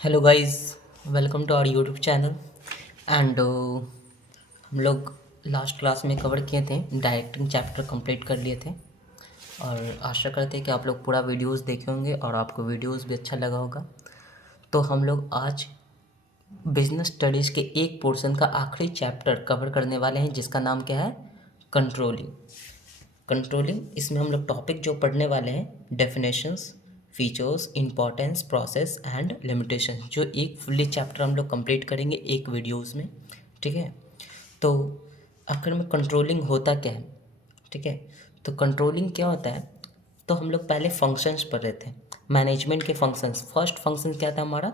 Hello guys, welcome to our YouTube channel. And हम लोग last class में cover किए थे, डायरेक्टिंग चैप्टर कंप्लीट कर लिए थे। और आशा करते हैं कि आप लोग पूरा वीडियोस देखे होंगे और आपको वीडियोस भी अच्छा लगा होगा। तो हम लोग आज बिजनेस स्टडीज़ के एक पोर्शन का आखिरी चैप्टर कवर करने वाले हैं, जिसका नाम क्या है? कंट्रोलिंग। कंट्रोलिंग, इसमें हम लोग टॉपिक जो पढ़ने वाले हैं, definitions, features, importance, process and limitations, जो एक फुल्ली चैप्टर हम लोग कंप्लीट करेंगे एक वीडियोस में। ठीक है। तो आखिर में कंट्रोलिंग होता क्या है? ठीक है। तो कंट्रोलिंग क्या होता है? तो हम लोग पहले फंक्शंस पढ़ रहे थे, मैनेजमेंट के फंक्शंस। फर्स्ट फंक्शन क्या था हमारा?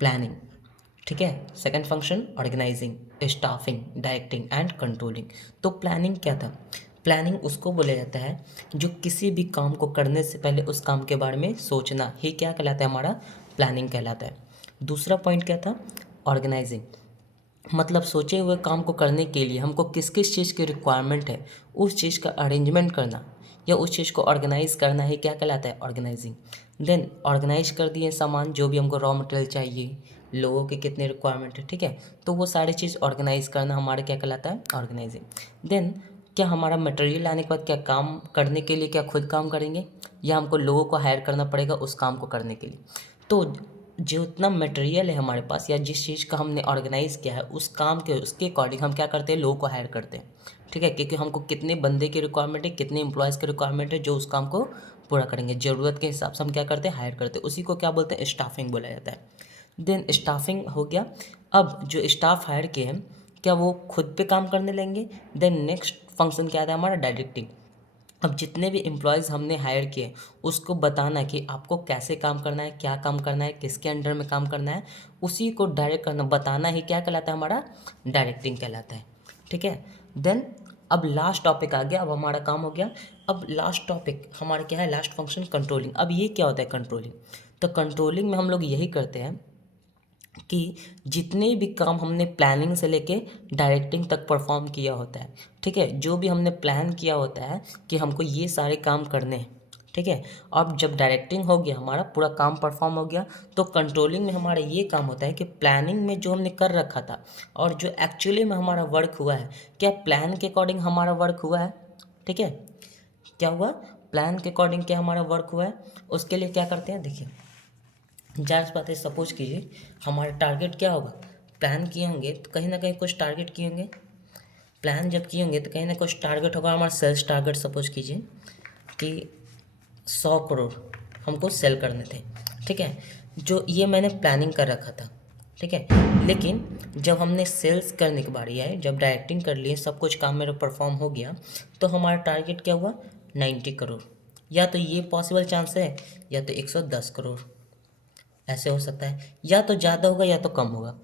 प्लानिंग। ठीक है। Second function organising, staffing, directing and controlling. तो प्लानिंग क्या था? प्लानिंग उसको बोला जाता है जो किसी भी काम को करने से पहले उस काम के बारे में सोचना ही क्या कहलाता है? हमारा प्लानिंग कहलाता है। दूसरा पॉइंट क्या था? ऑर्गेनाइजिंग। मतलब सोचे हुए काम को करने के लिए हमको किस किस चीज़ की रिक्वायरमेंट है, उस चीज़ का अरेंजमेंट करना या उस चीज़ को ऑर्गेनाइज करना ही क्या कहलाता है? ऑर्गेनाइजिंग। देन ऑर्गेनाइज कर दिए सामान, जो भी हमको रॉ मटेरियल चाहिए, लोगों के कितने रिक्वायरमेंट है, ठीक है, तो वो सारी चीज़ ऑर्गेनाइज करना हमारा क्या कहलाता है? ऑर्गेनाइजिंग। देन क्या हमारा मटेरियल आने के बाद क्या काम करने के लिए क्या खुद काम करेंगे या हमको लोगों को हायर करना पड़ेगा उस काम को करने के लिए? तो जितना मटेरियल है हमारे पास या जिस चीज़ का हमने ऑर्गेनाइज़ किया है उस काम के उसके अकॉर्डिंग हम क्या करते हैं? लोगों को हायर करते हैं। ठीक है, क्योंकि हमको कितने बंदे की रिक्वायरमेंट है, कितने एम्प्लॉयज़ की रिक्वायरमेंट है जो उस काम को पूरा करेंगे, ज़रूरत के हिसाब से हम क्या करते हैं? हायर करते हैं। उसी को क्या बोलते हैं? स्टाफिंग बोला जाता है। देन स्टाफिंग हो गया। अब जो स्टाफ हायर किए हैं, क्या वो खुद पे काम करने लेंगे? देन नेक्स्ट फंक्शन क्या था हमारा? डायरेक्टिंग। अब जितने भी एम्प्लॉयज़ हमने हायर किए उसको बताना कि आपको कैसे काम करना है, क्या काम करना है, किसके अंडर में काम करना है, उसी को डायरेक्ट करना, बताना ही क्या कहलाता है? हमारा डायरेक्टिंग कहलाता है। ठीक है। देन अब लास्ट टॉपिक आ गया, अब हमारा काम हो गया। अब लास्ट टॉपिक हमारा क्या है? Last function controlling. अब ये क्या होता है कंट्रोलिंग? तो कंट्रोलिंग में हम लोग यही करते हैं कि जितने भी काम हमने प्लानिंग से लेके डायरेक्टिंग तक परफॉर्म किया होता है, ठीक है, जो भी हमने प्लान किया होता है कि हमको ये सारे काम करने हैं, ठीक है, अब जब डायरेक्टिंग हो गया, हमारा पूरा काम परफॉर्म हो गया, तो कंट्रोलिंग में हमारा ये काम होता है कि प्लानिंग में जो हमने कर रखा था और जो एक्चुअली में हमारा वर्क हुआ है, क्या प्लान के अकॉर्डिंग हमारा वर्क हुआ है? ठीक है, क्या हुआ? प्लान के अकॉर्डिंग क्या हमारा वर्क हुआ है? उसके लिए क्या करते हैं? देखिए, जायज़ बात है, सपोज कीजिए हमारा टारगेट क्या होगा? प्लान किए होंगे तो कहीं ना कहीं कुछ टारगेट किए होंगे। प्लान जब किए होंगे तो कहीं ना कुछ टारगेट होगा हमारा, सेल्स टारगेट। सपोज कीजिए कि 100 करोड़ हमको सेल करने थे, ठीक है, जो ये मैंने प्लानिंग कर रखा था, ठीक है। लेकिन जब हमने सेल्स करने की बारी आई, जब डायरेक्टिंग कर लिए, सब कुछ काम मेरा परफॉर्म हो गया, तो हमारा टारगेट क्या हुआ? 90 करोड़। या तो ये पॉसिबल चांस है या तो 110 करोड़, ऐसे हो सकता है, या तो ज़्यादा होगा या तो कम होगा।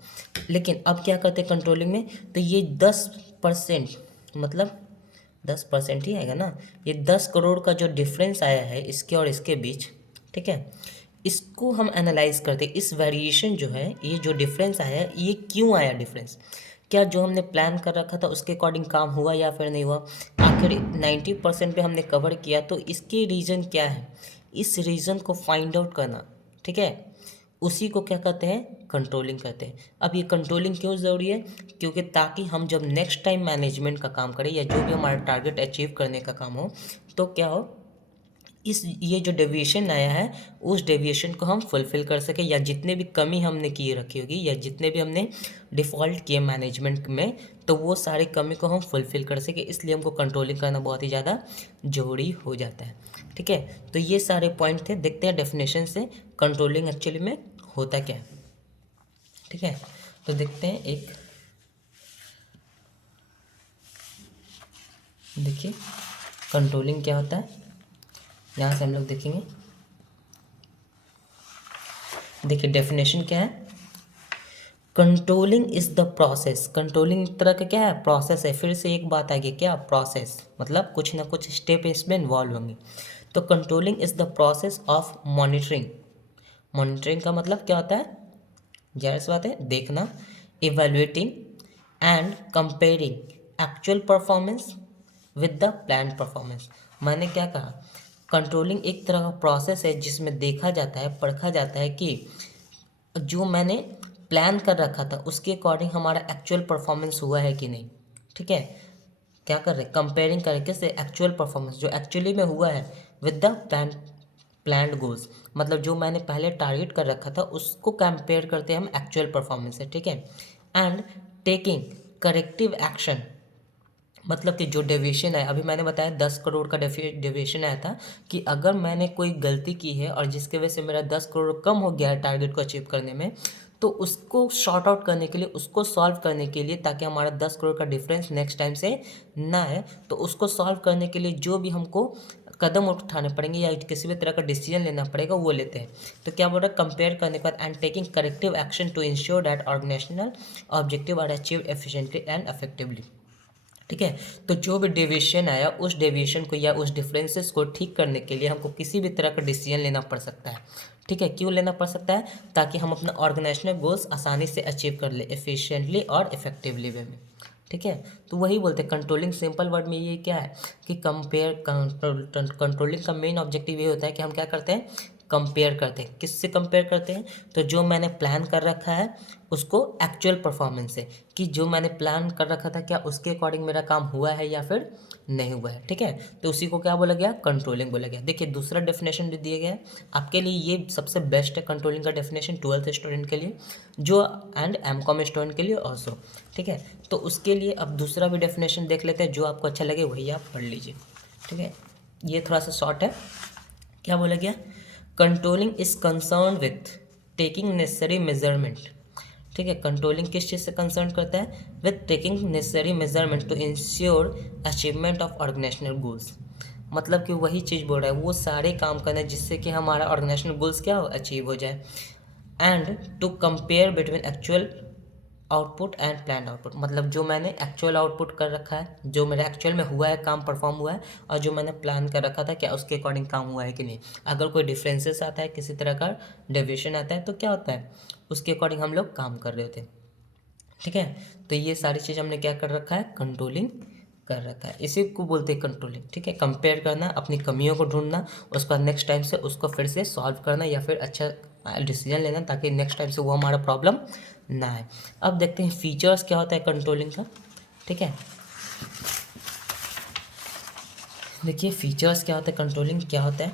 लेकिन अब क्या करते हैं कंट्रोलिंग में? तो ये 10%, मतलब 10% ही आएगा ना, ये 10 करोड़ का जो डिफरेंस आया है इसके और इसके बीच, ठीक है, इसको हम एनालाइज करते हैं। इस वेरिएशन जो है, ये जो डिफरेंस आया है, ये क्यों आया डिफरेंस? क्या जो हमने प्लान कर रखा था उसके अकॉर्डिंग काम हुआ या फिर नहीं हुआ? आखिर 90% पे हमने कवर किया, तो इसके रीज़न क्या है? इस रीज़न को फाइंड आउट करना, ठीक है, उसी को क्या कहते हैं? कंट्रोलिंग कहते हैं। अब ये कंट्रोलिंग क्यों ज़रूरी है? क्योंकि ताकि हम जब नेक्स्ट टाइम मैनेजमेंट का काम करें या जो भी हमारा टारगेट अचीव करने का काम हो, तो क्या हो, इस ये जो डेविएशन आया है उस डेविएशन को हम फुलफ़िल कर सकें, या जितने भी कमी हमने की रखी होगी या जितने भी हमने डिफ़ॉल्ट किए मैनेजमेंट में, तो वो सारी कमी को हम फुलफ़िल कर सकें। इसलिए हमको कंट्रोलिंग करना बहुत ही ज़्यादा ज़रूरी हो जाता है। ठीक है, तो ये सारे पॉइंट थे। देखते हैं डेफिनेशन से कंट्रोलिंग एक्चुअली में होता क्या है। ठीक है, तो देखते हैं एक, देखिए कंट्रोलिंग क्या होता है, यहाँ से हम लोग देखेंगे। देखिए डेफिनेशन क्या है? Controlling is the process. Controlling एक तरह का क्या है? प्रोसेस है। फिर से एक बात आ गई, क्या? प्रोसेस, मतलब कुछ ना कुछ स्टेप इसमें इन्वॉल्व होंगे। तो controlling is the process of monitoring. Monitoring का मतलब क्या होता है? जाहिर सी बात है, देखना, evaluating and comparing actual performance with the plan performance. मैंने क्या कहा? कंट्रोलिंग एक तरह का प्रोसेस है जिसमें देखा जाता है, परखा जाता है कि जो मैंने प्लान कर रखा था उसके अकॉर्डिंग हमारा एक्चुअल परफॉर्मेंस हुआ है कि नहीं। ठीक है, क्या कर रहे हैं, कंपेयरिंग करें किससे, एक्चुअल परफॉर्मेंस जो एक्चुअली में हुआ है विद द प्लान्ड गोल्स। मतलब जो मैंने पहले टारगेट कर रखा था उसको कंपेयर करते हैं हम एक्चुअल परफॉर्मेंस से। ठीक है, एंड टेकिंग करेक्टिव एक्शन, मतलब कि जो डेविएशन है, अभी मैंने बताया 10 करोड़ का डेविएशन आया था कि अगर मैंने कोई गलती की है और जिसकी वजह से मेरा 10 करोड़ कम हो गया है टारगेट को अचीव करने में, तो उसको शॉर्ट आउट करने के लिए, उसको सॉल्व करने के लिए, ताकि हमारा 10 करोड़ का डिफरेंस नेक्स्ट टाइम से ना है, तो उसको सॉल्व करने के लिए जो भी हमको कदम उठाने पड़ेंगे या किसी भी तरह का डिसीजन लेना पड़ेगा वो लेते हैं। तो क्या बोल रहा है, कंपेयर करने के बाद and taking corrective action to ensure that organisational objective are achieved efficiently and effectively. ठीक है, तो जो भी डेविएशन आया उस डेविएशन को या उस डिफरेंसेस को ठीक करने के लिए हमको किसी भी तरह का डिसीजन लेना पड़ सकता है। ठीक है, क्यों लेना पड़ सकता है, ताकि हम अपना ऑर्गेनाइजेशनल गोल्स आसानी से अचीव कर ले एफिशिएंटली और इफेक्टिवली वे में। ठीक है, तो वही बोलते हैं कंट्रोलिंग, सिंपल वर्ड में ये क्या है कि कंट्रोलिंग का मेन ऑब्जेक्टिव ये होता है कि हम क्या करते हैं, कंपेयर करते हैं। किससे कंपेयर करते हैं, तो जो मैंने प्लान कर रखा है उसको एक्चुअल परफॉर्मेंस से, कि जो मैंने प्लान कर रखा था क्या उसके अकॉर्डिंग मेरा काम हुआ है या फिर नहीं हुआ है। ठीक है, तो उसी को क्या बोला गया, कंट्रोलिंग बोला गया। देखिए दूसरा डेफिनेशन भी दिया गया है आपके लिए, ये सबसे बेस्ट है कंट्रोलिंग का डेफिनेशन 12th स्टूडेंट के लिए, जो एंड एमकॉम स्टूडेंट के लिए ऑल्सो। ठीक है, तो उसके लिए अब दूसरा भी डेफिनेशन देख लेते हैं, जो आपको अच्छा लगे वही आप पढ़ लीजिए। ठीक है, ये थोड़ा सा शॉर्ट है। क्या बोला गया, controlling is concern with taking necessary measurement. ठीक है, कंट्रोलिंग किस चीज़ से कंसर्न करता है, with taking necessary measurement to ensure achievement of organisational goals. मतलब कि वही चीज़ बोल रहा है, वो सारे काम करना है जिससे कि हमारा ऑर्गेनाइजेशनल गोल्स क्या हो, अचीव हो जाए। And to compare between actual output and plan output, मतलब जो मैंने एक्चुअल आउटपुट कर रखा है, जो मेरा एक्चुअल में हुआ है, काम परफॉर्म हुआ है, और जो मैंने प्लान कर रखा था क्या उसके अकॉर्डिंग काम हुआ है कि नहीं। अगर कोई डिफरेंसेस आता है, किसी तरह का डेविएशन आता है, तो क्या होता है, उसके अकॉर्डिंग हम लोग काम कर रहे होते हैं। ठीक है, तो ये सारी चीज़ हमने क्या कर रखा है, कंट्रोलिंग कर रखा है, इसी को बोलते हैं कंट्रोलिंग। ठीक है, कंपेयर करना, अपनी कमियों को ढूंढना, उसके बाद नेक्स्ट टाइम से उसको फिर से सॉल्व करना या फिर अच्छा डिसीजन लेना, ताकि नेक्स्ट टाइम से वो हमारा प्रॉब्लम ना आए। अब देखते हैं फीचर्स क्या होता है कंट्रोलिंग का। ठीक है, देखिए फीचर्स क्या होता है, कंट्रोलिंग क्या होता है,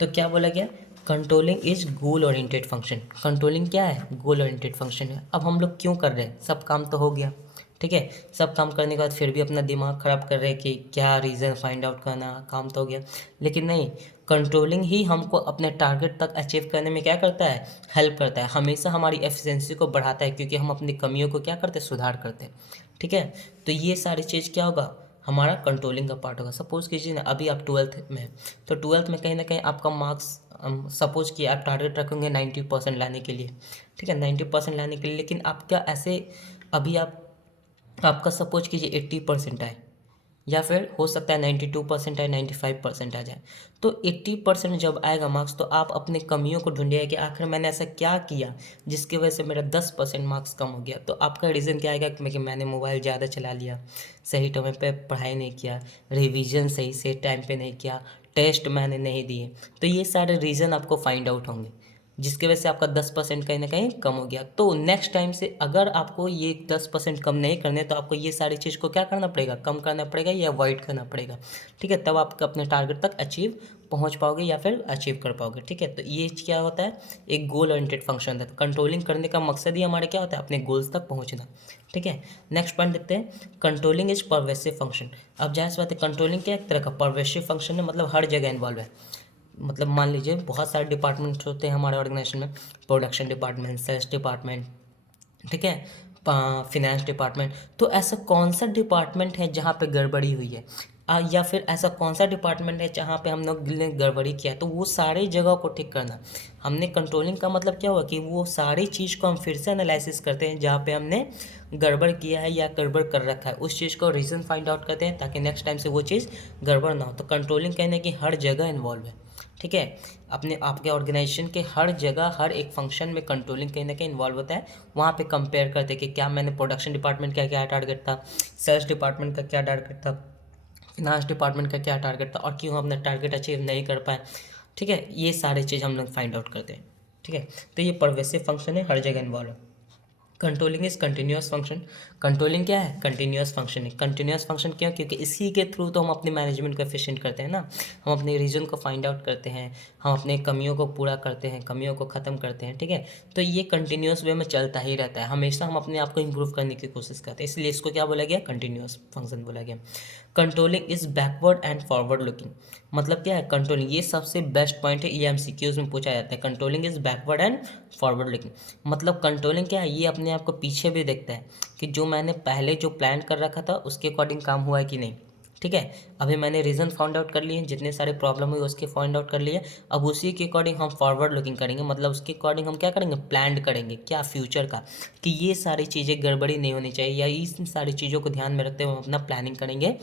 तो क्या बोला गया, controlling is goal oriented function. Controlling क्या है, गोल ओरिएंटेड फंक्शन है। अब हम लोग क्यों कर रहे हैं, सब काम तो हो गया। ठीक है, सब काम करने के बाद फिर भी अपना दिमाग ख़राब कर रहे हैं कि क्या रीज़न फाइंड आउट करना, काम तो हो गया। लेकिन नहीं, कंट्रोलिंग ही हमको अपने टारगेट तक अचीव करने में क्या करता है, हेल्प करता है, हमेशा हमारी एफिशिएंसी को बढ़ाता है, क्योंकि हम अपनी कमियों को क्या करते हैं, सुधार करते हैं। ठीक है, तो ये सारी चीज़ क्या होगा, हमारा कंट्रोलिंग का पार्ट होगा। सपोज़ कीजिए ना, अभी आप 12th में हैं, तो 12th में कहीं ना कहीं आपका मार्क्स, सपोज कि आप टारगेट रखेंगे 90% लाने के लिए। ठीक है, 90% लाने के लिए, लेकिन आप क्या ऐसे, अभी आपका सपोज कीजिए 80% आए, या फिर हो सकता है 92% आए, 95% आ जाए। तो 80% जब आएगा मार्क्स, तो आप अपने कमियों को ढूंढिए कि आखिर मैंने ऐसा क्या किया जिसकी वजह से मेरा 10% मार्क्स कम हो गया। तो आपका रीज़न क्या आएगा कि मैंने मोबाइल ज़्यादा चला लिया, सही टाइम पे पढ़ाई नहीं किया, रिवीजन सही से टाइम पे नहीं किया, टेस्ट मैंने नहीं दिए। तो ये सारे रीज़न आपको फाइंड आउट होंगे, जिसकी वजह से आपका 10% कहीं ना कहीं कम हो गया। तो नेक्स्ट टाइम से अगर आपको ये 10% कम नहीं करने, तो आपको ये सारी चीज़ को क्या करना पड़ेगा, कम करना पड़ेगा या अवॉइड करना पड़ेगा। ठीक है, तब आप अपने टारगेट तक अचीव पहुंच पाओगे या फिर अचीव कर पाओगे। ठीक है, तो ये क्या होता है, एक गोल ओरिएंटेड फंक्शन है। कंट्रोलिंग करने का मकसद ही हमारा क्या होता है, अपने गोल्स तक पहुँचना। ठीक है, नेक्स्ट पॉइंट देखते हैं, कंट्रोलिंग इज परवेसिव फंक्शन। अब जाहिर सी बात है, कंट्रोलिंग क्या एक तरह का परवेसिव फंक्शन है, मतलब हर जगह इन्वॉल्व है। मतलब मान लीजिए बहुत सारे डिपार्टमेंट्स होते हैं हमारे ऑर्गेनाइजेशन में, प्रोडक्शन डिपार्टमेंट, सेल्स डिपार्टमेंट, ठीक है, फिनेंस डिपार्टमेंट। तो ऐसा कौन सा डिपार्टमेंट है जहाँ पे गड़बड़ी हुई है, या फिर ऐसा कौन सा डिपार्टमेंट है जहाँ पे हम लोग ने गड़बड़ी किया, तो वो सारी जगह को ठीक करना। हमने कंट्रोलिंग का मतलब क्या हुआ कि वो सारी चीज़ को हम फिर से एनालिसिस करते हैं जहाँ पे हमने गड़बड़ किया है या गड़बड़ कर रखा है, उस चीज़ को रीज़न फाइंड आउट करते हैं, ताकि नेक्स्ट टाइम से वो चीज़ गड़बड़ ना हो। तो कंट्रोलिंग कहने की हर जगह इन्वॉल्व है। ठीक है, अपने आपके ऑर्गेनाइजेशन के हर जगह, हर एक फंक्शन में कंट्रोलिंग कहीं ना कहीं इन्वॉल्व होता है। वहाँ पे कंपेयर करते हैं कि क्या मैंने प्रोडक्शन डिपार्टमेंट का क्या टारगेट था, सेल्स डिपार्टमेंट का क्या टारगेट था, फिनांस डिपार्टमेंट का क्या टारगेट था और क्यों हम अपना टारगेट अचीव नहीं कर पाए। ठीक है, ये सारी चीज़ हम लोग फाइंड आउट करते हैं। ठीक है, तो ये परवेसिव फंक्शन है, हर जगह इन्वॉल्व है। Controlling is continuous function. Controlling क्या है? कंटिन्यूस फंक्शन है। कंटिन्यूस फंक्शन क्यों? क्योंकि इसी के थ्रू तो हम अपने मैनेजमेंट को एफिशिएंट करते हैं ना। हम अपने रीजन को फाइंड आउट करते हैं, हम अपने कमियों को पूरा करते हैं, कमियों को ख़त्म करते हैं। ठीक है, तो ये कंटिन्यूस वे में चलता ही रहता है, हमेशा हम अपने आप को इम्प्रूव करने की कोशिश करते हैं, इसलिए इसको क्या बोला गया? कंटिन्यूस फंक्शन बोला गया। Controlling is backward and forward looking. मतलब क्या है कंट्रोलिंग? ये सबसे बेस्ट पॉइंट है, ये एमसीक्यूज में पूछा जाता है। Controlling is backward and forward looking. मतलब कंट्रोलिंग क्या है? ये अपने आप को पीछे भी देखता है कि जो मैंने पहले जो प्लान कर रखा था उसके अकॉर्डिंग काम हुआ है कि नहीं। ठीक है, अभी मैंने रीज़न फाइंड आउट कर लिए, जितने सारे प्रॉब्लम हुए उसके फाइंड आउट कर लिए। अब उसी के अकॉर्डिंग हम फॉरवर्ड लुकिंग करेंगे, मतलब उसके अकॉर्डिंग हम क्या करेंगे? प्लान करेंगे क्या फ्यूचर का, कि ये सारी चीज़ें गड़बड़ी नहीं होनी चाहिए, या इन सारी चीज़ों को ध्यान में रखते हुए हम अपना प्लानिंग करेंगे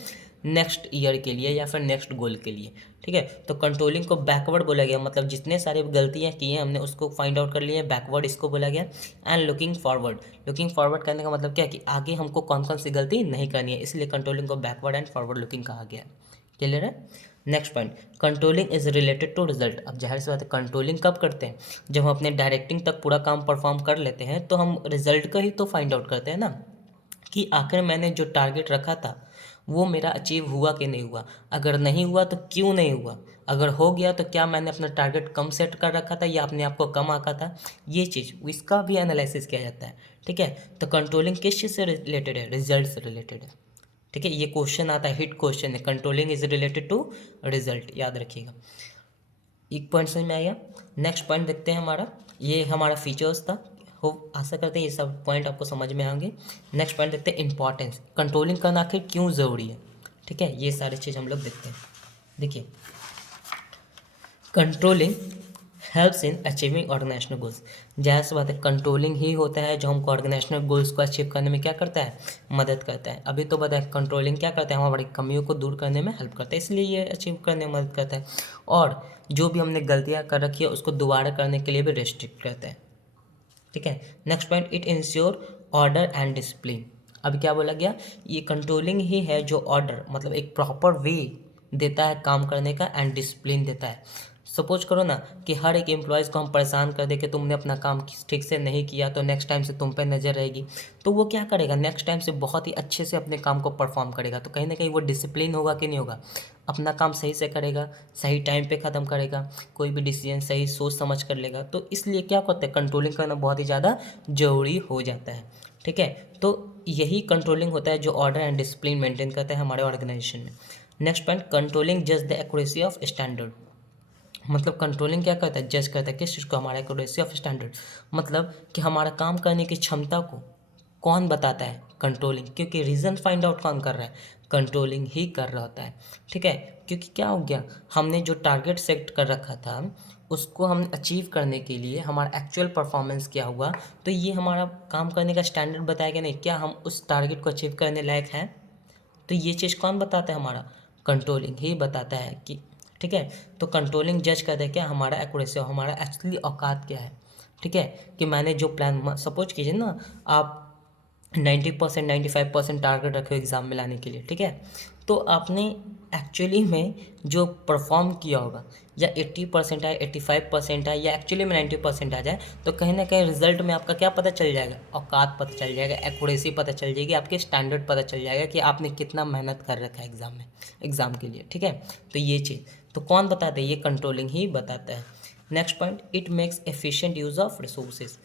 नेक्स्ट ईयर के लिए या फिर नेक्स्ट गोल के लिए। ठीक है, तो कंट्रोलिंग को बैकवर्ड बोला गया, मतलब जितने सारे गलतियां की हैं हमने उसको फाइंड आउट कर लिए, बैकवर्ड इसको बोला गया। And looking forward, looking forward करने का मतलब क्या है कि आगे हमको कौन कौन सी गलती नहीं करनी है, इसलिए कंट्रोलिंग को बैकवर्ड एंड फॉरवर्ड लुकिंग कहा गया है। क्लियर है? Next point, controlling is related to result. अब जाहिर सी बात है, कंट्रोलिंग कब करते हैं? जब हम अपने डायरेक्टिंग तक पूरा काम परफॉर्म कर लेते हैं तो हम रिजल्ट का ही तो फाइंड आउट करते हैं ना, कि आखिर मैंने जो टारगेट रखा था वो मेरा अचीव हुआ कि नहीं हुआ। अगर नहीं हुआ तो क्यों नहीं हुआ, अगर हो गया तो क्या मैंने अपना टारगेट कम सेट कर रखा था या अपने आप को कम आका था, ये चीज़ इसका भी एनालिसिस किया जाता है। ठीक है, तो कंट्रोलिंग किस चीज़ से रिलेटेड है? रिजल्ट से रिलेटेड है। ठीक है, ये क्वेश्चन आता है, हिट क्वेश्चन है, controlling is related to result, याद रखिएगा। एक पॉइंट समझ में आ गया। नेक्स्ट पॉइंट देखते हैं हमारा, ये हमारा फीचर्स था। हो आशा करते हैं ये सब पॉइंट आपको समझ में आएंगे। नेक्स्ट पॉइंट देखते हैं, इंपॉर्टेंस। कंट्रोलिंग करना आखिर क्यों ज़रूरी है? ठीक है, ये सारी चीज़ हम लोग देखते हैं। देखिए, controlling helps in achieving organisational goals. जाहिर सी बात है, कंट्रोलिंग ही होता है जो हमको ऑर्गेनाइजेशनल गोल्स को अचीव करने में क्या करता है? मदद करता है। अभी तो बताया कंट्रोलिंग क्या करता है? हमारी कमियों को दूर करने में हेल्प करता है, इसलिए ये अचीव करने में मदद करता है। और जो भी हमने गलतियाँ कर रखी है उसको दोबारा करने के लिए भी रेस्ट्रिक्ट करता है। ठीक है, next point, it ensure order and discipline. अब क्या बोला गया? ये कंट्रोलिंग ही है जो ऑर्डर, मतलब एक प्रॉपर वे देता है काम करने का, एंड डिसिप्लिन देता है। सपोज करो ना कि हर एक एम्प्लॉयज़ को हम परेशान कर दे कि तुमने अपना काम ठीक से नहीं किया तो नेक्स्ट टाइम से तुम पे नज़र रहेगी, तो वो क्या करेगा? नेक्स्ट टाइम से बहुत ही अच्छे से अपने काम को परफॉर्म करेगा। तो कहीं ना कहीं वो डिसिप्लिन होगा कि नहीं होगा? अपना काम सही से करेगा, सही टाइम पे ख़त्म करेगा, कोई भी डिसीजन सही सोच समझ कर लेगा। तो इसलिए क्या करते हैं? कंट्रोलिंग करना बहुत ही ज़्यादा ज़रूरी हो जाता है। ठीक है, तो यही कंट्रोलिंग होता है जो ऑर्डर एंड डिसिप्लिन मेंटेन करता है हमारे ऑर्गेनाइजेशन में। नेक्स्ट पॉइंट, कंट्रोलिंग जज द एक्यूरेसी ऑफ स्टैंडर्ड। मतलब कंट्रोलिंग क्या करता है? जज करता है किस चीज़ को? हमारा एक्यूरेसी ऑफ स्टैंडर्ड, मतलब कि हमारा काम करने की क्षमता को कौन बताता है? कंट्रोलिंग, क्योंकि रीज़न फाइंड आउट कौन कर रहा है? कंट्रोलिंग ही कर रहा होता है। ठीक है, क्योंकि क्या हो गया, हमने जो टारगेट सेट कर रखा था उसको हम अचीव करने के लिए हमारा एक्चुअल परफॉर्मेंस क्या हुआ, तो ये हमारा काम करने का स्टैंडर्ड बताएगा नहीं, क्या हम उस टारगेट को अचीव करने लायक हैं? तो ये चीज़ कौन बताता है? हमारा कंट्रोलिंग ही बताता है कि ठीक है, तो कंट्रोलिंग जज करता है क्या हमारा एक्यूरेसी, हमारा एक्चुअली औकात क्या है। ठीक है, कि मैंने जो प्लान, सपोज कीजिए ना आप 90% 95% टारगेट रखे हो एग्ज़ाम में लाने के लिए। ठीक है, तो आपने एक्चुअली में जो परफॉर्म किया होगा, या 80% आए, 85% आए, या एक्चुअली में 90% आ जाए, तो कहीं ना कहीं रिजल्ट में आपका क्या पता चल जाएगा? औकात पता चल जाएगा, एक्यूरेसी पता चल जाएगी, आपके स्टैंडर्ड पता चल जाएगा कि आपने कितना मेहनत कर रखा है एग्ज़ाम में, एग्ज़ाम के लिए। ठीक है, तो ये चीज़ तो कौन बताता है? ये कंट्रोलिंग ही बताता है। Next point, it makes efficient use of resources.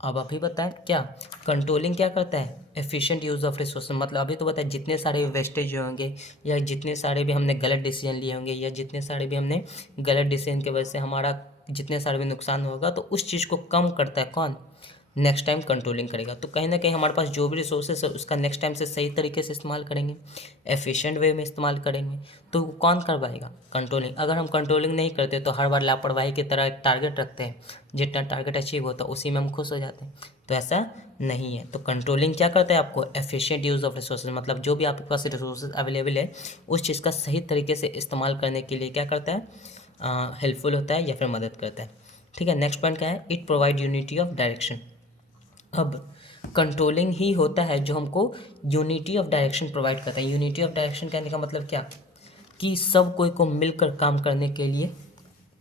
अब अभी बताएं क्या कंट्रोलिंग क्या करता है? एफिशिएंट यूज़ ऑफ रिसोर्स, मतलब अभी तो बताएं जितने सारे वेस्टेज होंगे, या जितने सारे भी हमने गलत डिसीजन लिए होंगे, या जितने सारे भी हमने गलत डिसीजन की वजह से हमारा जितने सारे भी नुकसान होगा, तो उस चीज़ को कम करता है कौन? नेक्स्ट टाइम कंट्रोलिंग करेगा। तो कहीं ना कहीं हमारे पास जो भी रिसोर्सेस है उसका नेक्स्ट टाइम से सही तरीके से इस्तेमाल करेंगे, एफिशिएंट वे में इस्तेमाल करेंगे, तो वो कौन करवाएगा? कंट्रोलिंग। अगर हम कंट्रोलिंग नहीं करते तो हर बार लापरवाही की तरह एक टारगेट रखते हैं, जितना टारगेट अचीव होता है उसी में हम खुश हो जाते हैं, तो ऐसा नहीं है। तो कंट्रोलिंग क्या करता है? आपको एफिशिएंट यूज़ ऑफ रिसोर्सेज, मतलब जो भी आपके पास रिसोर्सेज अवेलेबल है उस चीज़ का सही तरीके से इस्तेमाल करने के लिए क्या करता है? हेल्पफुल होता है या फिर मदद करता है। ठीक है, नेक्स्ट पॉइंट क्या है? It provide unity of direction. अब कंट्रोलिंग ही होता है जो हमको यूनिटी ऑफ डायरेक्शन प्रोवाइड करता है। यूनिटी ऑफ डायरेक्शन कहने का मतलब क्या? कि सब कोई को मिलकर काम करने के लिए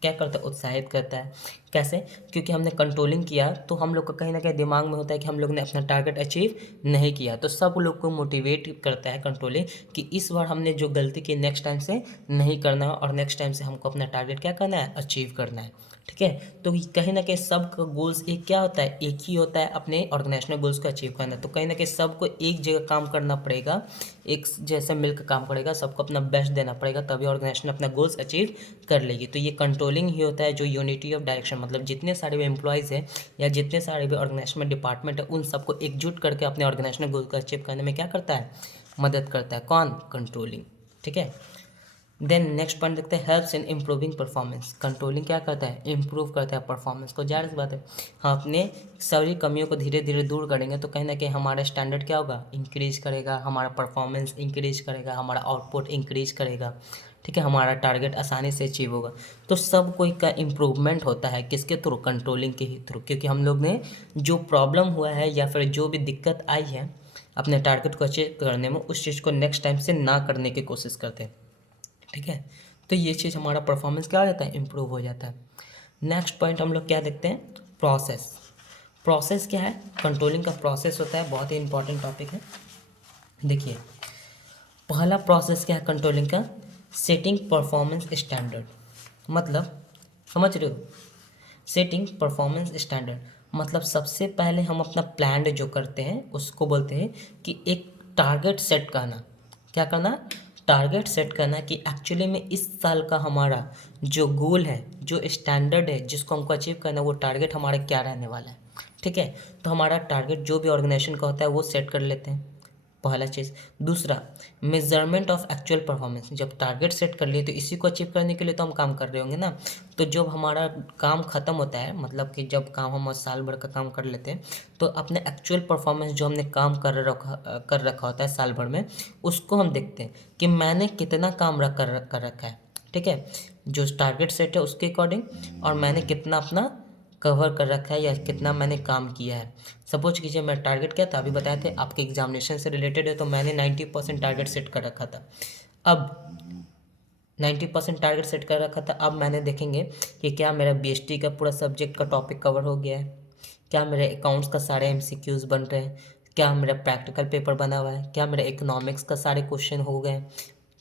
क्या करता है, उत्साहित करता है। कैसे? क्योंकि हमने कंट्रोलिंग किया तो हम लोग को कहीं ना कहीं दिमाग में होता है कि हम लोग ने अपना टारगेट अचीव नहीं किया, तो सब लोग को मोटिवेट करता है कंट्रोलिंग कि इस बार हमने जो गलती की नेक्स्ट टाइम से नहीं करना है और नेक्स्ट टाइम से हमको अपना टारगेट क्या करना है, अचीव करना है। ठीक है, तो कहीं ना कहीं सबका गोल्स एक क्या होता है, एक ही होता है, अपने ऑर्गेनाइजेशनल गोल्स को अचीव करना। तो कहीं ना कहीं सबको एक जगह काम करना पड़ेगा, एक जैसे मिलकर काम करेगा, सबको अपना बेस्ट देना पड़ेगा, तभी ऑर्गेनाइजेशन अपना गोल्स अचीव कर लेगी। तो ये कंट्रोलिंग ही होता है जो यूनिटी ऑफ डायरेक्शन, मतलब जितने सारे भी एम्प्लॉयज़ हैं या जितने सारे भी ऑर्गेनाइजेशन में डिपार्टमेंट है, उन सबको एकजुट करके अपने ऑर्गेनाइजेशनल गोल को अचीव करने में क्या करता है, मदद करता है। कौन? कंट्रोलिंग। ठीक है, देन नेक्स्ट पॉइंट देखते हैं, helps in improving performance. Controlling क्या करता है, इम्प्रूव करता है परफॉर्मेंस को। जाहिर सी बात है, हाँ, अपने सारी कमियों को धीरे धीरे दूर करेंगे तो कहीं ना कहीं हमारा स्टैंडर्ड क्या होगा, इंक्रीज करेगा, हमारा परफॉर्मेंस इंक्रीज करेगा, हमारा आउटपुट इंक्रीज करेगा। ठीक है, हमारा टारगेट आसानी से अचीव होगा। तो सब कोई का इम्प्रूवमेंट होता है किसके थ्रू, कंट्रोलिंग के ही थ्रू, क्योंकि हम लोग ने जो प्रॉब्लम हुआ है या फिर जो भी दिक्कत आई है अपने टारगेट को अचीव करने में, उस चीज़ को नेक्स्ट टाइम से ना करने की कोशिश करते हैं। ठीक है, तो ये चीज़ हमारा परफॉर्मेंस क्या हो जाता है, इम्प्रूव हो जाता है। नेक्स्ट पॉइंट हम लोग क्या देखते हैं, प्रोसेस। प्रोसेस क्या है, कंट्रोलिंग का प्रोसेस होता है, बहुत ही इंपॉर्टेंट टॉपिक है। देखिए, पहला प्रोसेस क्या है कंट्रोलिंग का, सेटिंग परफॉर्मेंस स्टैंडर्ड। मतलब समझ रहे हो, सेटिंग परफॉर्मेंस स्टैंडर्ड मतलब सबसे पहले हम अपना प्लान जो करते हैं उसको बोलते हैं कि एक टारगेट सेट करना। क्या करना, टारगेट सेट करना कि एक्चुअली में इस साल का हमारा जो गोल है, जो स्टैंडर्ड है जिसको हमको अचीव करना है, वो टारगेट हमारा क्या रहने वाला है। ठीक है, तो हमारा टारगेट जो भी ऑर्गेनाइजेशन का होता है वो सेट कर लेते हैं, पहला चीज़। दूसरा, मेजरमेंट ऑफ एक्चुअल परफॉर्मेंस। जब टारगेट सेट कर लिए तो इसी को अचीव करने के लिए तो हम काम कर रहे होंगे ना। तो जब हमारा काम ख़त्म होता है, मतलब कि जब काम हम साल भर का काम कर लेते हैं, तो अपने एक्चुअल परफॉर्मेंस जो हमने काम कर रखा होता है साल भर में, उसको हम देखते हैं कि मैंने कितना काम कर रखा है। ठीक है, जो टारगेट सेट है उसके अकॉर्डिंग, और मैंने कितना अपना कवर कर रखा है या कितना मैंने काम किया है। सपोज कीजिए मेरा टारगेट क्या था, अभी बताए थे आपके एग्जामिनेशन से रिलेटेड है, तो मैंने 90% टारगेट सेट कर रखा था। अब 90% टारगेट सेट कर रखा था, अब मैंने देखेंगे कि क्या मेरा बीएसटी का पूरा सब्जेक्ट का टॉपिक कवर हो गया है, क्या मेरे अकाउंट्स का सारे एमसीक्यूज़ बन रहे हैं, क्या मेरा प्रैक्टिकल पेपर बना हुआ है, क्या मेरा इकोनॉमिक्स का सारे क्वेश्चन हो गए।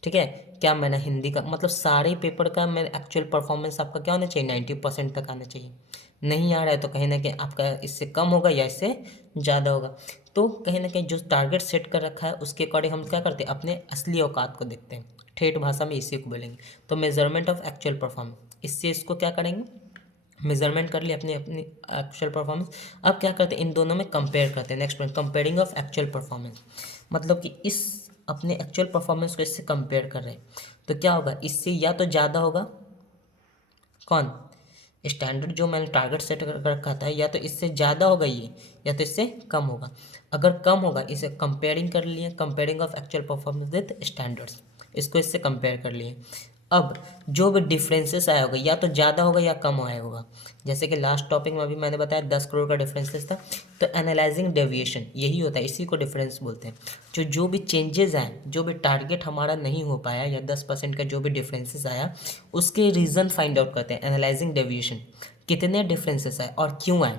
ठीक है, क्या मैंने हिंदी का, मतलब सारे पेपर का मेरा एक्चुअल परफॉर्मेंस आपका क्या होना चाहिए, 90% तक आना चाहिए। नहीं आ रहा है तो कहीं ना कहीं आपका इससे कम होगा या इससे ज़्यादा होगा। तो कहीं ना कहीं जो टारगेट सेट कर रखा है उसके अकॉर्डिंग हम क्या करते हैं, अपने असली औकात को देखते हैं। ठेठ भाषा में इसी को बोलेंगे। तो मेजरमेंट ऑफ एक्चुअल परफॉर्मेंस, इससे इसको क्या करेंगे, मेजरमेंट कर लिए अपनी अपनी एक्चुअल परफॉर्मेंस। अब क्या करते हैं, इन दोनों में कंपेयर करते हैं। Next point, comparing of actual performance, मतलब कि इस अपने एक्चुअल परफॉर्मेंस को इससे कंपेयर कर रहे हैं तो क्या होगा, इससे या तो ज़्यादा होगा, कौन, स्टैंडर्ड जो मैंने टारगेट सेट कर रखा था, या तो इससे ज़्यादा होगा ये, या तो इससे कम होगा। अगर कम होगा, इसे कंपेयरिंग कर लिए, comparing of actual performance with standards, इसको इससे कंपेयर कर लिए। अब जो भी डिफरेंसेस आया होगा, या तो ज़्यादा होगा या कम आया होगा। जैसे कि लास्ट टॉपिक में अभी मैंने बताया 10 करोड़ का डिफरेंसेस था, तो एनालाइजिंग डेविएशन यही होता है, इसी को डिफरेंस बोलते हैं। जो भी चेंजेस आए, जो भी टारगेट हमारा नहीं हो पाया या 10% का जो भी डिफरेंसेस आया, उसके रीज़न फाइंड आउट करते हैं, एनालाइजिंग डेविएशन, कितने डिफरेंसेस आए और क्यों आए।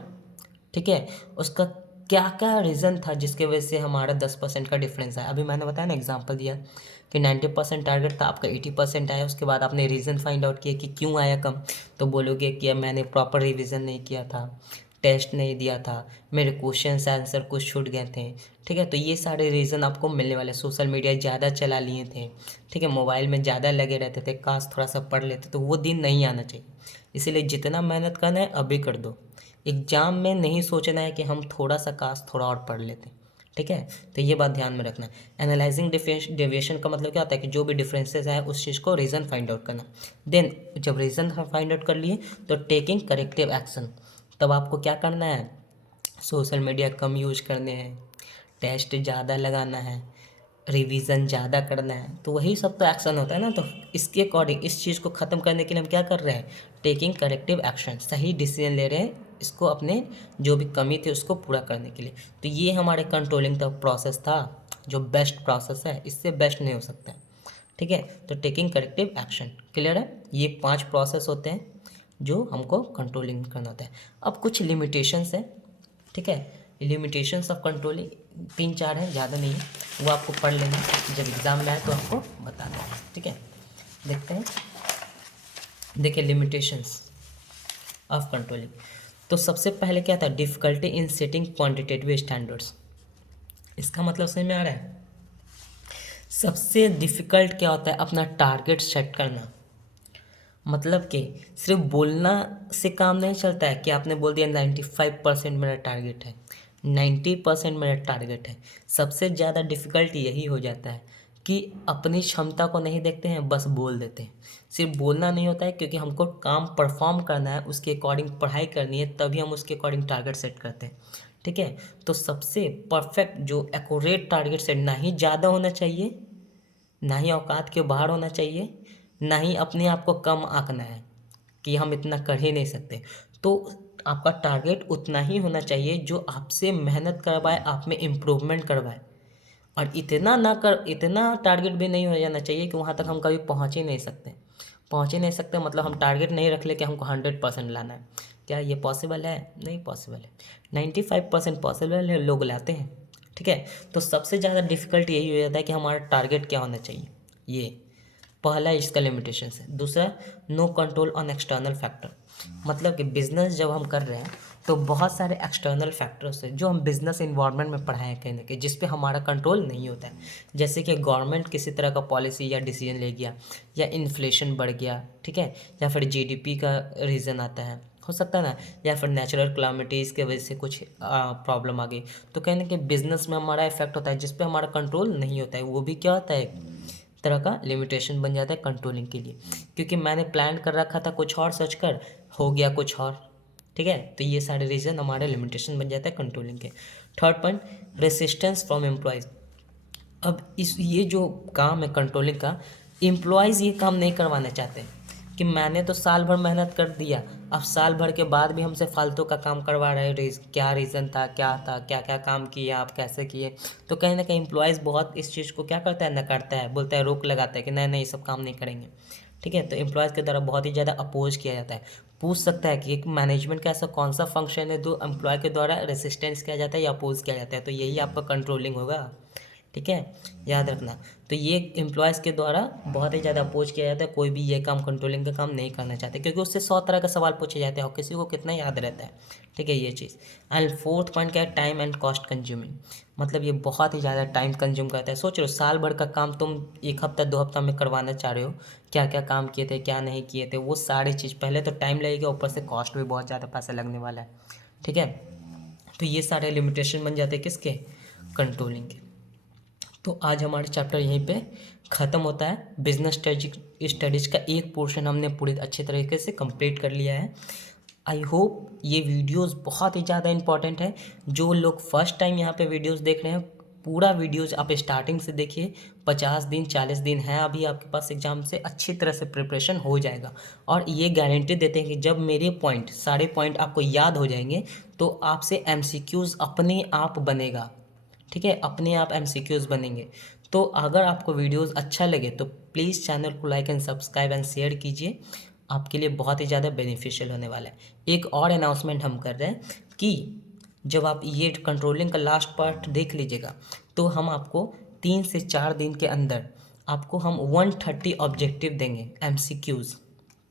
ठीक है, उसका क्या क्या रीज़न था जिसके वजह से हमारा 10% का डिफरेंस आया। अभी मैंने बताया ना, एग्जांपल दिया कि 90% टारगेट था, आपका 80% आया। उसके बाद आपने रीज़न फाइंड आउट किया कि क्यों आया कम, तो बोलोगे कि मैंने प्रॉपर रिवीजन नहीं किया था, टेस्ट नहीं दिया था, मेरे क्वेश्चन आंसर कुछ छूट गए थे। ठीक है, तो ये सारे रीज़न आपको मिलने वाले। सोशल मीडिया ज़्यादा चला लिए थे, ठीक है, मोबाइल में ज़्यादा लगे रहते थे, काश थोड़ा सा पढ़ लेते, तो वो दिन नहीं आना चाहिए। इसीलिए जितना मेहनत करना है अभी कर दो। एग्ज़ाम में नहीं सोचना है कि हम थोड़ा सा काश थोड़ा और पढ़ लेते। ठीक है, तो ये बात ध्यान में रखना है। एनालाइजिंग डेविएशन का मतलब क्या होता है कि जो भी डिफरेंसेस है उस चीज़ को रीज़न फाइंड आउट करना। देन जब रीज़न फाइंड आउट कर लिए तो टेकिंग करेक्टिव एक्शन, तब आपको क्या करना है, सोशल मीडिया कम यूज करने हैं, टेस्ट ज़्यादा लगाना है, रिवीजन ज़्यादा करना है, तो वही सब तो एक्शन होता है ना। तो इसके अकॉर्डिंग इस चीज़ को ख़त्म करने के लिए हम क्या कर रहे हैं, टेकिंग करेक्टिव एक्शन, सही डिसीजन ले रहे हैं इसको अपने जो भी कमी थी उसको पूरा करने के लिए। तो ये हमारे कंट्रोलिंग का प्रोसेस था, जो बेस्ट प्रोसेस है, इससे बेस्ट नहीं हो सकता है। ठीक है। तो टेकिंग करेक्टिव एक्शन, क्लियर है। ये 5 प्रोसेस होते हैं जो हमको कंट्रोलिंग करना होता है। अब कुछ लिमिटेशंस हैं, ठीक है। लिमिटेशंस ऑफ कंट्रोलिंग 3-4 हैं, ज़्यादा नहीं है, वो आपको पढ़ लेना, जब एग्ज़ाम में आए तो आपको बताना है, ठीक है। देखते हैं, देखिए लिमिटेशंस ऑफ कंट्रोलिंग। तो सबसे पहले क्या था, difficulty in setting quantitative standards. इसका मतलब समझ में आ रहा है। सबसे डिफ़िकल्ट क्या होता है, अपना टारगेट सेट करना। मतलब कि सिर्फ बोलना से काम नहीं चलता है कि आपने बोल दिया 95% मेरा टारगेट है, 90% मेरा टारगेट है। सबसे ज़्यादा डिफ़िकल्ट यही हो जाता है कि अपनी क्षमता को नहीं देखते हैं, बस बोल देते हैं। सिर्फ बोलना नहीं होता है, क्योंकि हमको काम परफॉर्म करना है, उसके अकॉर्डिंग पढ़ाई करनी है, तभी हम उसके अकॉर्डिंग टारगेट सेट करते हैं, ठीक है। तो सबसे परफेक्ट जो एक्यूरेट टारगेट सेट, ना ही ज़्यादा होना चाहिए, ना ही औकात के बाहर होना चाहिए, ना ही अपने आप को कम आंकना है कि हम इतना कर ही नहीं सकते। तो आपका टारगेट उतना ही होना चाहिए जो आपसे मेहनत करवाए, आप में इम्प्रूवमेंट करवाए। और इतना टारगेट भी नहीं हो जाना चाहिए कि वहाँ तक हम कभी पहुँच ही नहीं सकते। मतलब हम टारगेट नहीं रख ले कि हमको 100% लाना है। क्या ये पॉसिबल है? नहीं पॉसिबल है। 95% पॉसिबल है, लोग लाते हैं, ठीक है। तो सबसे ज़्यादा डिफ़िकल्ट यही हो जाता है कि हमारा टारगेट क्या होना चाहिए, ये पहला इसका लिमिटेशन है। दूसरा, no control on external factor. मतलब कि बिजनेस जब हम कर रहे हैं तो बहुत सारे एक्सटर्नल फैक्टर्स हैं जो हम बिजनेस इन्वायरमेंट में पढ़ाए हैं कहीं ना कहीं, जिस पे हमारा कंट्रोल नहीं होता है। जैसे कि गवर्नमेंट किसी तरह का पॉलिसी या डिसीजन ले गया, या इन्फ्लेशन बढ़ गया, ठीक है, या फिर जीडीपी का रीज़न आता है, हो सकता है ना, या फिर नेचुरल क्लामिटीज़ की वजह से कुछ प्रॉब्लम आ गई, तो कहीं ना कहीं बिजनेस में हमारा इफेक्ट होता है जिस पे हमारा कंट्रोल नहीं होता है। वो भी क्या होता है, तरह का लिमिटेशन बन जाता है कंट्रोलिंग के लिए, क्योंकि मैंने प्लान कर रखा था कुछ और सोच कर, हो गया कुछ और, ठीक है। तो ये सारे रीज़न हमारे लिमिटेशन बन जाता है कंट्रोलिंग के। Third point, resistance from employees. अब ये जो काम है कंट्रोलिंग का, एम्प्लॉयज़ ये काम नहीं करवाना चाहते कि मैंने तो साल भर मेहनत कर दिया, अब साल भर के बाद भी हमसे फालतू का काम करवा रहे हैं। क्या रीज़न था, क्या क्या काम किए आप, कैसे किए। तो कहीं ना कहीं एम्प्लॉयज़ बहुत इस चीज़ को क्या करता है, नकारता है, बोलता है, रोक लगाता है कि नहीं नहीं ये सब काम नहीं करेंगे, ठीक है। तो एम्प्लॉयज़ के द्वारा बहुत ही ज़्यादा अपोज किया जाता है। पूछ सकता है कि एक मैनेजमेंट का ऐसा कौन सा फंक्शन है जो एम्प्लॉय के द्वारा रेसिस्टेंस किया जाता है या अपोज किया जाता है, तो यही आपका कंट्रोलिंग होगा, ठीक है, याद रखना। तो ये एम्प्लॉयज़ के द्वारा बहुत ही ज़्यादा अपोज किया जाता है, कोई भी ये काम कंट्रोलिंग का काम नहीं करना चाहते, क्योंकि उससे 100 तरह का सवाल पूछे जाते हैं और किसी को कितना याद रहता है, ठीक है, ये चीज़। एंड फोर्थ पॉइंट क्या है, टाइम एंड कॉस्ट कंज्यूमिंग। मतलब ये बहुत ही ज़्यादा टाइम कंज्यूम करता है। सोच रहे हो साल भर का काम तुम 1 हफ्ता 2 हफ्ता में करवाना चाह रहे हो, क्या क्या काम किए थे, क्या नहीं किए थे, वो सारी चीज़, पहले तो टाइम लगेगा, ऊपर से कॉस्ट भी बहुत ज़्यादा पैसा लगने वाला है, ठीक है। तो ये सारे लिमिटेशन बन जाते हैं किसके, कंट्रोलिंग के। तो आज हमारे चैप्टर यहीं पे ख़त्म होता है। बिजनेस स्टडीज़ का एक पोर्शन हमने पूरी अच्छे तरीके से कंप्लीट कर लिया है। आई होप ये वीडियोस बहुत ही ज़्यादा इंपॉर्टेंट है। जो लोग फर्स्ट टाइम यहाँ पे वीडियोस देख रहे हैं, पूरा वीडियोस आप स्टार्टिंग से देखिए। 50 दिन 40 दिन है अभी आपके पास एग्ज़ाम से, अच्छी तरह से प्रिपरेशन हो जाएगा। और ये गारंटी देते हैं कि जब मेरे पॉइंट, सारे पॉइंट आपको याद हो जाएंगे, तो आपसे एमसीक्यूज़ अपने आप बनेगा, ठीक है, अपने आप एमसीक्यूज़ बनेंगे। तो अगर आपको वीडियोस अच्छा लगे तो प्लीज़ चैनल को like and subscribe and share कीजिए, आपके लिए बहुत ही ज़्यादा बेनिफिशियल होने वाला है। एक और अनाउंसमेंट हम कर रहे हैं कि जब आप ये कंट्रोलिंग का लास्ट पार्ट देख लीजिएगा, तो हम आपको 3 से 4 दिन के अंदर आपको हम 130 ऑब्जेक्टिव देंगे, एमसीक्यूज़।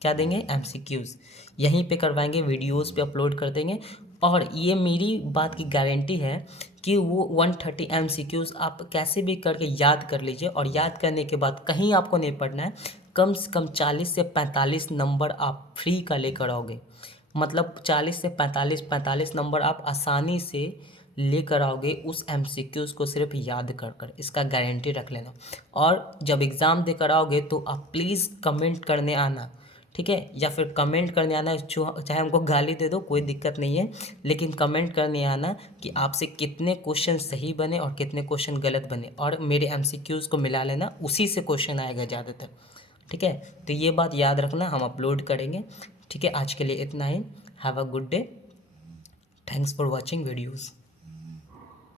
क्या देंगे, एमसीक्यूज़। यहीं पे करवाएंगे, वीडियोस पे अपलोड कर देंगे। और ये मेरी बात की गारंटी है कि वो 130 एमसीक्यूज़ आप कैसे भी करके याद कर लीजिए, और याद करने के बाद कहीं आपको नहीं पढ़ना है, कम से कम 40 से 45 नंबर आप फ्री का लेकर आओगे। मतलब 40 से 45 नंबर आप आसानी से लेकर आओगे उस एमसीक्यूज़ को सिर्फ याद कर कर, इसका गारंटी रख लेना। और जब एग्ज़ाम देकर आओगे तो आप प्लीज़ कमेंट करने आना, ठीक है, या फिर कमेंट करने आना, चाहे हमको गाली दे दो कोई दिक्कत नहीं है, लेकिन कमेंट करने आना कि आपसे कितने क्वेश्चन सही बने और कितने क्वेश्चन गलत बने, और मेरे एमसीक्यूज़ को मिला लेना, उसी से क्वेश्चन आएगा ज़्यादातर, ठीक है। तो ये बात याद रखना, हम अपलोड करेंगे, ठीक है। आज के लिए इतना ही। Have a good day, thanks for watching videos.